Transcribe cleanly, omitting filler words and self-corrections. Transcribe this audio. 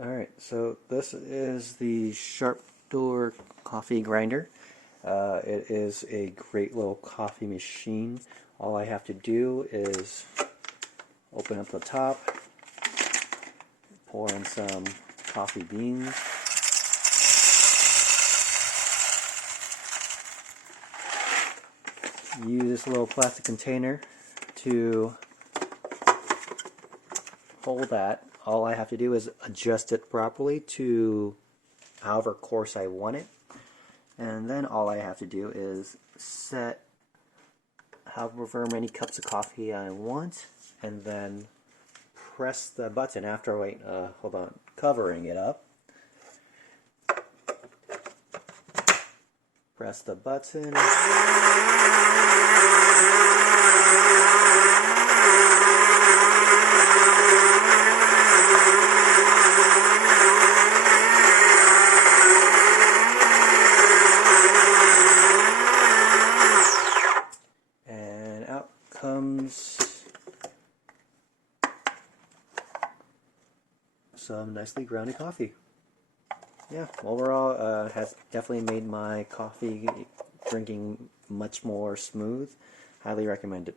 Alright, so this is the SHARDOR coffee grinder. It is a great little coffee machine. All I have to do is open up the top, pour in some coffee beans, use this little plastic container to hold that. All I have to do is adjust it properly to however coarse I want it. And then all I have to do is set however many cups of coffee I want, and then press the button after covering it up. Press the button. Out comes some nicely grounded coffee. Yeah, overall, has definitely made my coffee drinking much more smooth. Highly recommend it.